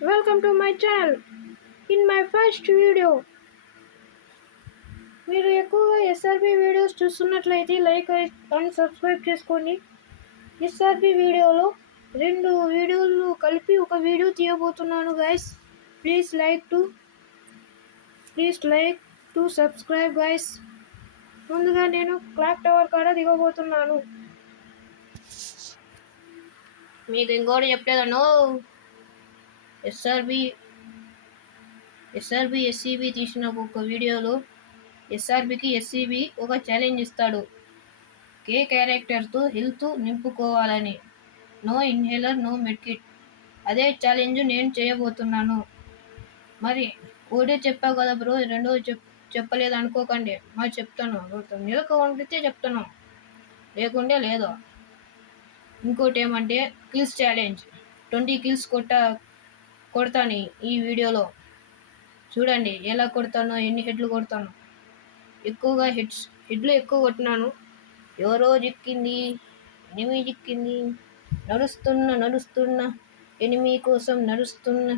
Welcome to my channel. In my first video, మీరు ఎక్కువగా SRP videos చూస్తున్నట్లయితే like and subscribe చేసుకోండి. SRP వీడియోలో రెండు వీడియోలు కలిపి ఒక వీడియో తీయబోతున్నాను guys. Please like to subscribe guys. ముందుగా నేను క్లాక్ టవర్ కాడ దిగబోతున్నాను. మీకు ఇంకోటి చెప్పలేదను. ఎస్ఆర్బి ఎస్సీబీ తీసిన ఒక వీడియోలో ఎస్ఆర్బికి ఎస్సీబీ ఒక ఛాలెంజ్ ఇస్తాడు. కే క్యారెక్టర్తో హెల్త్ నింపుకోవాలని. No inhaler, no medkit. అదే ఛాలెంజ్ నేను చేయబోతున్నాను. మరి ఒకటే చెప్పావు కదా బ్రో, రెండోది చెప్పలేదు అనుకోకండి. మరి చెప్తాను, నెలకు వండితే చెప్తాను, లేకుంటే లేదు. ఇంకోటి ఏమంటే కిల్స్ ఛాలెంజ్. 20 కిల్స్ కొడతాను ఈ వీడియోలో. చూడండి ఎలా కొడతానో, ఎన్ని హెడ్లు కొడతాను. ఎక్కువగా హెడ్లు ఎక్కువ కొట్టినాను. ఎవరో చిక్కింది, ఎనిమి చిక్కింది. నడుస్తున్నా ఎనిమి కోసం నడుస్తున్నా.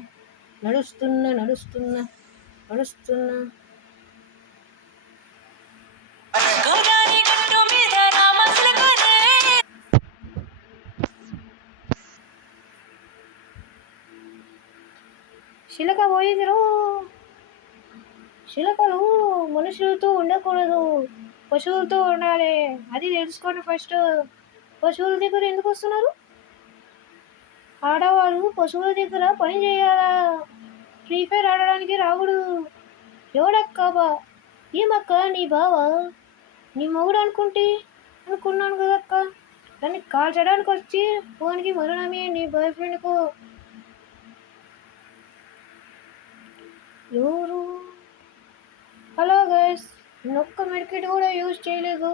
శిలక పోయిందిరో. శిలకలు మనుషులతో ఉండకూడదు, పశువులతో ఉండాలి. అది తెలుసుకోండి ఫస్ట్. పశువుల దగ్గర ఎందుకు వస్తున్నారు? ఆడవాళ్ళు పశువుల దగ్గర పని చేయాలా? ఫ్రీ ఫైర్ ఆడడానికి రాకూడదు. ఎవడక్క ఏమక్క? నీ బావ, నీ మొగుడు అనుకున్నాను కదక్క. దాన్ని కాల్చడానికి వచ్చి ఫోన్కి మరణమే నీ బాయ్ ఫ్రెండ్కు. ఎవరు? హలో గైస్, నొక్క మెడికిట్ కూడా యూజ్ చేయలేదు.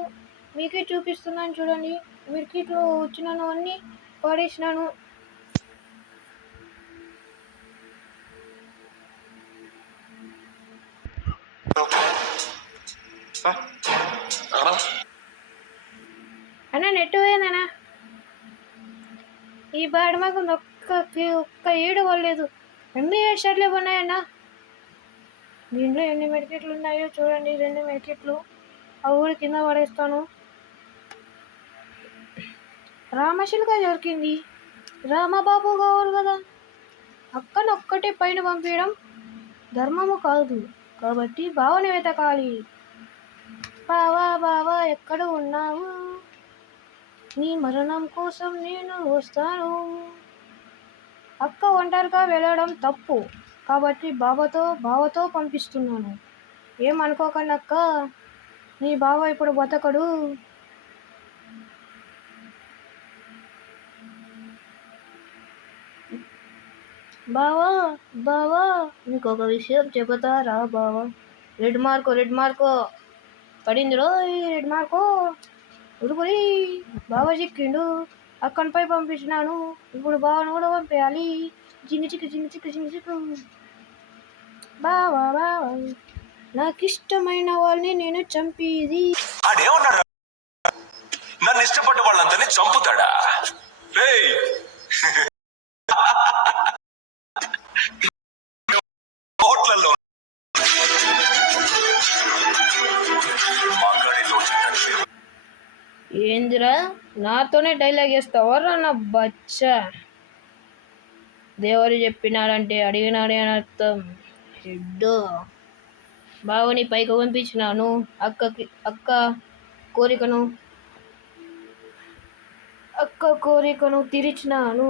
మీకే చూపిస్తున్నాను చూడండి. మెడికిట్లో వచ్చినాను, అన్నీ పాడేసినాను. అన్న నెట్ పోయిందన్నా. ఈ బాడ్ మాకు ఒక్క ఏడు పడలేదు. 2 షర్ట్లే ఉన్నాయన్నా. దీంట్లో ఎన్ని మెడికెట్లు ఉన్నాయో చూడండి. 2 మెడికెట్లు. అవి కూడా కింద పడేస్తాను. రామశిల్క దొరికింది. రామబాబు కావాలి కదా. అక్కనొక్కటే పైన పంపించడం ధర్మము కాదు, కాబట్టి బావని వెతకాలి. బావా ఎక్కడ ఉన్నావు? నీ మరణం కోసం నేను వస్తాను. అక్క ఒంటరిగా వెళ్ళడం తప్పు, కాబట్టి బావతో పంపిస్తున్నాను. ఏమనుకోకండి అక్క, నీ బావ ఇప్పుడు బతకడు. బావా ఇంకొక విషయం చెబుతారా బావా? రెడ్ మార్కో పడింది రో. రెడ్ మార్కో ఉరుకురి. బావ చిక్కిండు. అక్కనిపై పంపించినాను. ఇప్పుడు బావను కూడా పంపేయాలి. జింగి చిక్కు. బావా నాకు ఇష్టమైన వాళ్ళని నేను చంపేది. నన్ను ఇష్టపడ్డ వాళ్ళందరినీ చంపుతాడా? కోట్లలో ఏందిరా నాతోనే డైలాగ్ వేస్తావరా నా బచ్చా? దేవుడు చెప్పినాడంటే అడిగినాడే అని అర్థం. హెడ్ బావని పైకి పంపించినాను. అక్క కోరికను తీర్చినాను.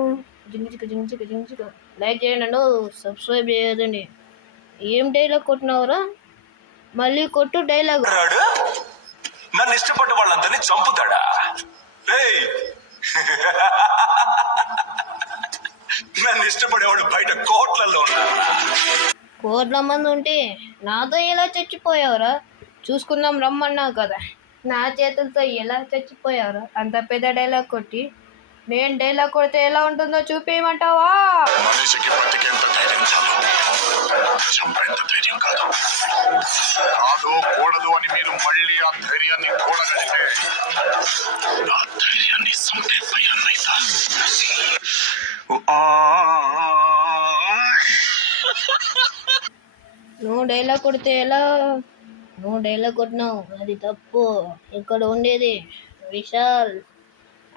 జింగిచిక. లైక్ చేయండి, సబ్స్క్రైబ్ చేయదండి. ఏం డైలాగ్ కొట్టినావురా? మళ్ళీ కొట్టు డైలాగ్. నన్ను ఇష్టపడ్డ వాళ్ళందరినీ చంపుతాడా? నన్ను ఇష్టపడేవాడు బయట కోట్లలో ఉన్నారా? కోట్ల మంది ఉంటే నాతో ఎలా చచ్చిపోయావురా? చూసుకుందాం రమ్మన్నావు కదా. నా చేతులతో ఎలా చచ్చిపోయావురా? అంత పెద్ద డైలాగ్ కొట్టి నేను డైలాగ్ కొడితే ఎలా ఉంటుందో చూపించమంటావా? మనిషికి బతికేంత ధైర్యం చాలు, చంపేంత ధైర్యం కాదు. కూడదు అని మీరు మళ్ళీ ఆ ధైర్యాన్ని కూడగలిగితే నా ధైర్యాన్ని చంపే భయాన్నైతా. నువ్వు డైలాగ్ కొడితే ఎలా? నువ్వు డైలాగ్ కొట్టినావు, అది తప్పు. ఇక్కడ ఉండేది విశాల్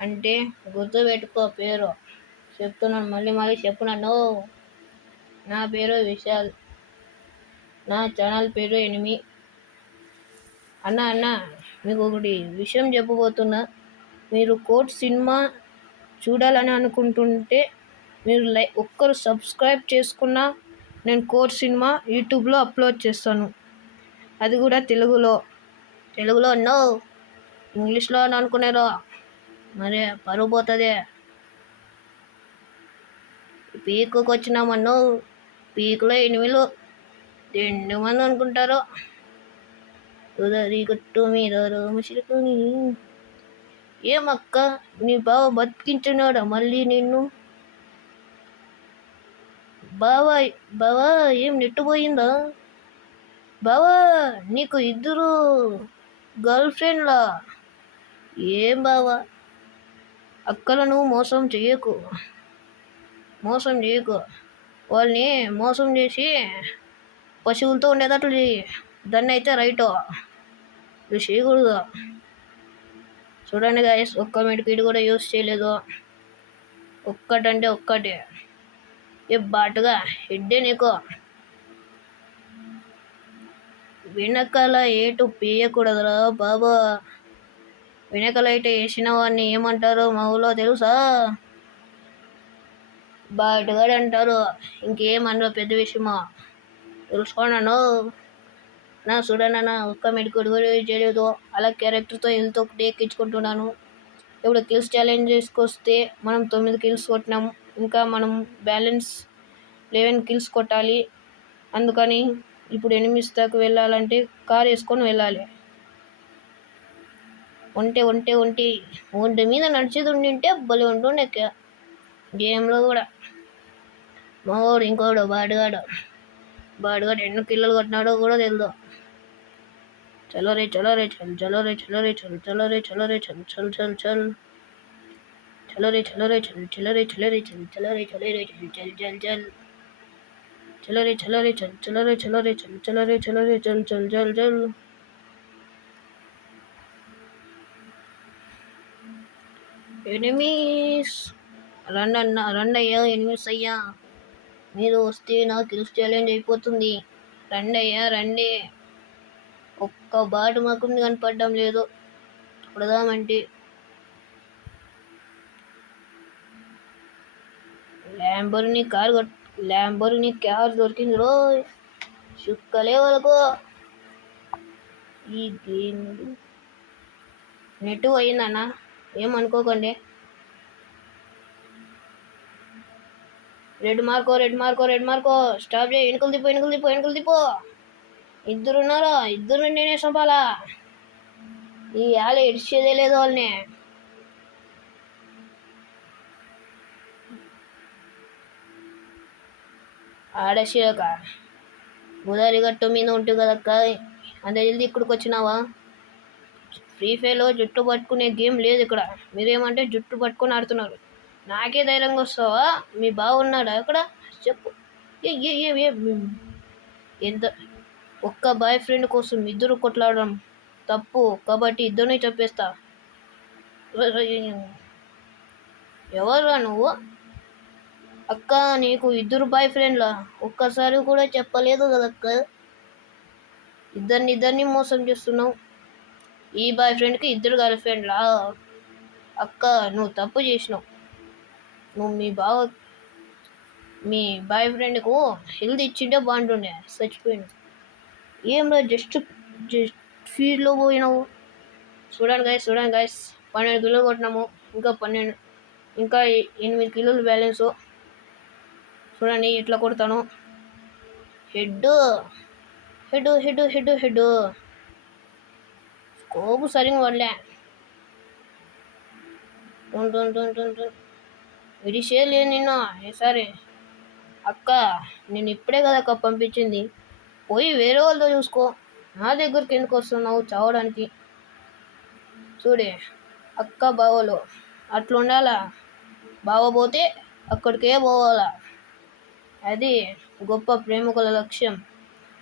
అంటే గుర్తుపెట్టుకో పేరు. చెప్తున్నాను, మళ్ళీ మళ్ళీ చెప్తున్నాను. నా పేరు విశాల్, నా ఛానల్ పేరు ఎనిమి. అన్న మీకు ఒకటి విషయం చెప్పబోతున్నా. మీరు కోర్ట్ సినిమా చూడాలని అనుకుంటుంటే మీరు ఒక్కరు సబ్స్క్రైబ్ చేసుకున్నా నేను కోర్ట్ సినిమా యూట్యూబ్లో అప్లోడ్ చేస్తాను. అది కూడా తెలుగులో. నో, ఇంగ్లీష్లో అని అనుకునేరో మరి పరువు పోతుంది. పీకుకి వచ్చినామన్నో, పీకులో 8 2 మంది అనుకుంటారు. ఉదరి గట్టు మీద రామచిలుకని. ఏమక్క నీ బావ బతికించున్నాడా మళ్ళీ నిన్ను? బావా ఏం నెట్టుపోయిందా? బావా నీకు 2 గర్ల్ ఫ్రెండ్లా? ఏం బావా, అక్కలను మోసం చేయకు. వాళ్ళని మోసం చేసి పశువులతో ఉండేటట్లు చెయ్యి. దాన్ని అయితే రైటో ఇది చేయకూడదు. చూడండి గాయస్, ఒక్క మెడికేట్ కూడా యూస్ చేయలేదు. ఒక్కటంటే ఒక్కటే. ఏ బాటుగా హెడ్డే నీకు. వెనకాల ఏటు పీయకూడదురా బాబా. వెనకాల అయితే వేసిన వాడిని ఏమంటారు మా ఊళ్ళో తెలుసా? బాటుగాడు అంటారు. ఇంకేమన్నారు పెద్ద విషయమా? తెలుసుకోనను నా చూడన్నా. ఒక్క మెడికల్ కూడా చేయలేదు. అలా క్యారెక్టర్తో హెల్త్ ఒకటి ఎక్కించుకుంటున్నాను. ఇప్పుడు కిల్స్ ఛాలెంజ్ చేసుకొస్తే మనం 9 కిల్స్ కొట్టినాం. ఇంకా మనం బ్యాలెన్స్ 11 కిల్స్ కొట్టాలి. అందుకని ఇప్పుడు ఎనిమిస్ దాకా వెళ్ళాలంటే కార్ వేసుకొని వెళ్ళాలి. ఒంటి మీద నడిచేది ఉండింటే భలే ఉంటుండే గేమ్లో కూడా. మావాడు ఇంకోడు బాడుగాడు ఎన్ని కిల్లలు కొట్టినాడో కూడా తెలియదు. చలో రే చల్ చల్ ఎనిమీస్ రండయ్యా, ఎనిమీస్ అయ్యా. మీరు వస్తే నా కిల్స్ ఛాలెంజ్ అయిపోతుంది. రండి. ఒక్క బాటు మాకు కనపడడం లేదు. కొడదామంటే ల్యాంబోర్గిని కార్ దొరికింది రో. చుక్కలే వాళ్ళకు. ఈ గేమ్ నెట్ పోయిందన్నా, ఏమనుకోకండి. రెడ్ మార్కో స్టాప్ చేయి. వెనుకలు తిప్పు. 2 ఉన్నారా? 2 నేనే చంపాలా? ఈ ఆల ఇడిచేదే లేదు వాళ్ళని. ఆడేసాక గోదావరి గట్టు మీద ఉంటుంది కదక్క, అంత జల్దీ ఇక్కడికి వచ్చినావా? ఫ్రీ ఫైర్లో జుట్టు పట్టుకునే గేమ్ లేదు ఇక్కడ. మీరేమంటే జుట్టు పట్టుకొని ఆడుతున్నారు. నాకే ధైర్యంగా వస్తావా? మీ బాగున్నాడా అక్కడ? చెప్పు. ఎంత ఒక్క బాయ్ ఫ్రెండ్ కోసం 2 కొట్లాడడం తప్పు కాబట్టి 2 చెప్పేస్తా. ఎవర్రా నువ్వు? అక్క నీకు 2 బాయ్ ఫ్రెండ్లా? ఒక్కసారి కూడా చెప్పలేదు కదక్క. ఇద్దరిని మోసం చేస్తున్నావు. ఈ బాయ్ ఫ్రెండ్కి 2 గర్ల్ ఫ్రెండ్లా? అక్క నువ్వు తప్పు చేసినావు. నువ్వు మీ బాయ్ ఫ్రెండ్కు హెల్త్ ఇచ్చింటే బాగుంటుండే, చచ్చిపోయింది. ఏంరా జస్ట్ ఫీల్డ్లో పోయినావు. చూడండి గైస్ 12 కిలోలు కొట్టినాము. ఇంకా 8 కిలోలు బ్యాలెన్సు. చూడండి ఎట్లా కొడతాను. హెడ్ స్కోపు సరిగ్గా పడలే. విడిచేయలే నిన్న. సరే అక్క, నేను ఇప్పుడే కదక్క పంపించింది. పోయి వేరే వాళ్ళతో చూసుకో. నా దగ్గరికి ఎందుకు వస్తున్నావు చావడానికి? చూడే అక్క బావలు అట్లా ఉండాలా. బావ పోతే అక్కడికే పోవాలా. అది గొప్ప ప్రేమికుల లక్ష్యం.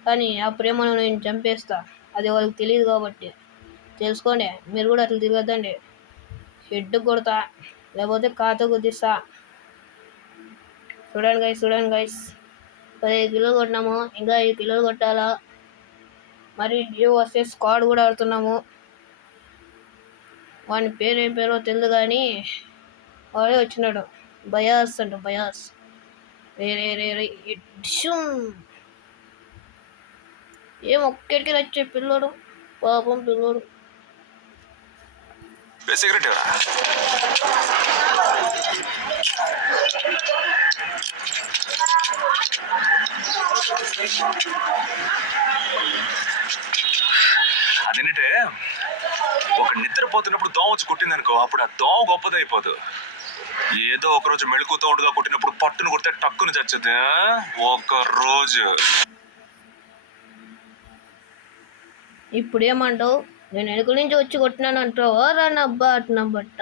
కానీ ఆ ప్రేమను నేను చంపేస్తా. అది వాళ్ళకి తెలియదు కాబట్టి. తెలుసుకోండి, మీరు కూడా అట్లా తిరగద్దండి. హెడ్ కొడతా, లేకపోతే కాతో గుద్దిస్తా. చూడండి గైస్ 15 కిలోలు కొట్టినాము, ఇంకా 5 కిలోలు కొట్టాలా. మరి డ్యూ వర్సెస్ స్క్వాడ్ కూడా ఆడుతున్నాము. వాని పేరు ఏం పేరో తెలియదు కానీ వాడే వచ్చినాడు. బయాస్ అంట, బయాస్. రే రే రే రే ఏం ఒక్కడికి వచ్చే పిల్లోడు, పాపం పిల్లోడు. సిగరెట్ అదేంటే ఒక నిద్రపోతున్నప్పుడు దోమ వచ్చి కొట్టిందనుకో, అప్పుడు ఆ దోమ గొప్పదైపోదు. ఏదో ఒకరోజు మెళుకుతో ఉండగా కొట్టినప్పుడు పట్టును కొడితే టక్కును చచ్చుది. ఒక రోజు ఇప్పుడు ఏమంటావు? నేను వెనుక నుంచి వచ్చి కొట్టినాను అంటావా? రా నబ్బా అట్నా బట్ట.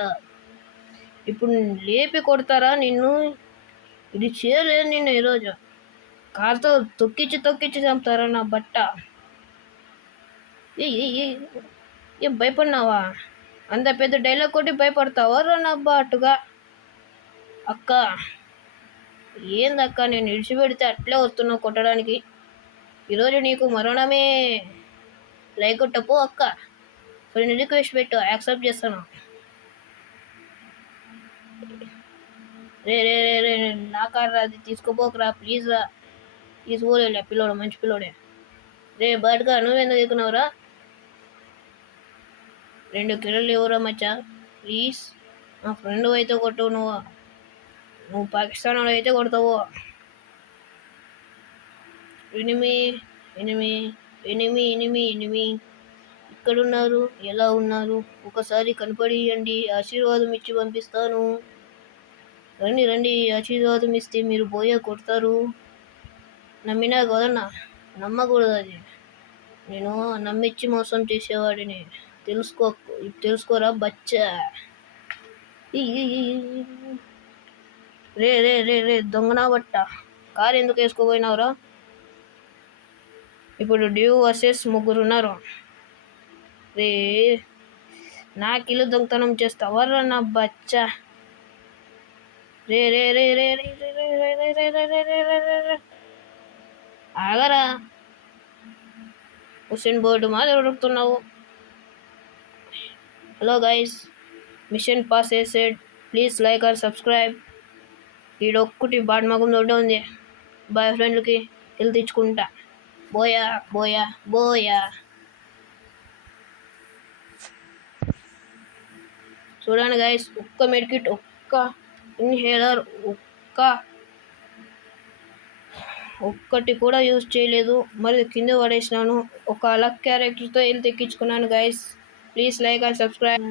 ఇప్పుడు లేపి కొడతారా నిన్ను? ఇది చేయలేదు నిన్ను ఈరోజు. కారుతో తొక్కిచ్చి చంపుతారా నా బట్ట. ఏం భయపడినావా? అంత పెద్ద డైలాగ్ కొట్టి భయపడతావా? రా నబ్బా అట్టుగా. అక్క ఏందక్క, నేను ఇడిచిపెడితే అట్లే వస్తున్నావు కొట్టడానికి. ఈరోజు నీకు మరణమే. లైక్ కొట్టపో అక్క. ఫ్రెండ్ రిక్వెస్ట్ పెట్టు, యాక్సెప్ట్ చేస్తాను. రే రే రే రే నా కారు అది తీసుకోపోకరా ప్లీజ్ రా. తీసుకోలే పిల్లోడు, మంచి పిల్లోడే. రే బయటగా నువ్వెందుకు ఎక్కున్నావురా? 2 కిలోలు ఎవరో మచ్చా ప్లీజ్. నా ఫ్రెండ్ అయితే కొట్టవు, నువ్వు పాకిస్తాన్ వాడు అయితే కొడతావు. Enemy enemy enemy enemy enemy ఇక్కడున్నారు, ఎలా ఉన్నారు? ఒకసారి కనపడియండి, ఆశీర్వాదం ఇచ్చి పంపిస్తాను. రండి రండి, ఆశీర్వాదం ఇస్తే మీరు పోయే కొడతారు. నమ్మినా కదన్నా, నమ్మకూడదు అది. నేను నమ్మిచ్చి మోసం చేసేవాడిని. తెలుసుకోరా బచ్చా. రే రే రే రే దొంగనా బట్ట, కారు ఎందుకు వేసుకోపోయినావురా? ఇప్పుడు డ్యూ వర్సెస్ 3 ఉన్నారు. రే నాకు ఇల్లు దొంగతనం చేస్తావరా నా బచ్చా. రే రే రే రే రే రే రే రే రే రే రే రే రే రే ఆగరా. హుసేన్ బోర్డు మాది ఉడుకుతున్నావు. హలో గైస్, మిషన్ పాస్ చేసేడ్. Please like or subscribe. ఈడొక్కటి బాడ్ మగం దొడ్డ ఉంది. బాయ్ ఫ్రెండ్లకి వెళ్ళి తెచ్చుకుంటా. బోయా బోయా బోయా. చూడండి గైస్, ఒక్క మెడికిట్, ఒక్క ఇన్హేలర్, ఒక్కటి కూడా యూజ్ చేయలేదు. మరి కింద పడేసినాను. ఒక లక్ క్యారెక్టర్తో వెళ్ళి తెక్కించుకున్నాను guys. Please like and subscribe.